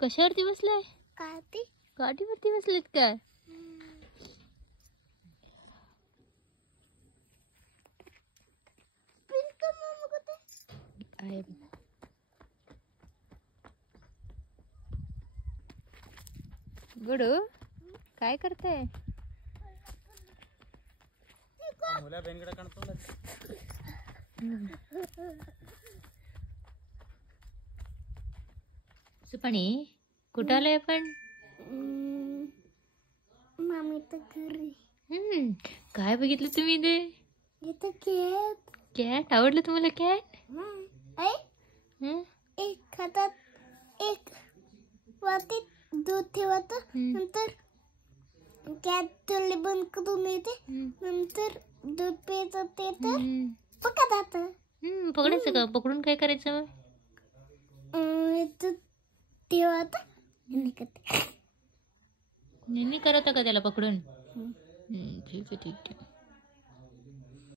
कशावरती बसलाय? गाडीवरती बसलेत काय? आहे गुडू, काय करताय? सुपाणी, कुठं आलोय आपण? मामीच्या घरी. काय बघितलं तुम्ही इथे? इथं कॅट. कॅट आवडलं तुम्हाला? कॅट एक हातात एक वाटीत दूध ठेवत, नंतर कॅट टोली बंद करून येते, नंतर दूध पित ते तर पकडत. पकडायचं का? पकडून काय करायचं? दूध ठेवत नेहमी करत का त्याला पकडून? ठीक आहे ठीक आहे.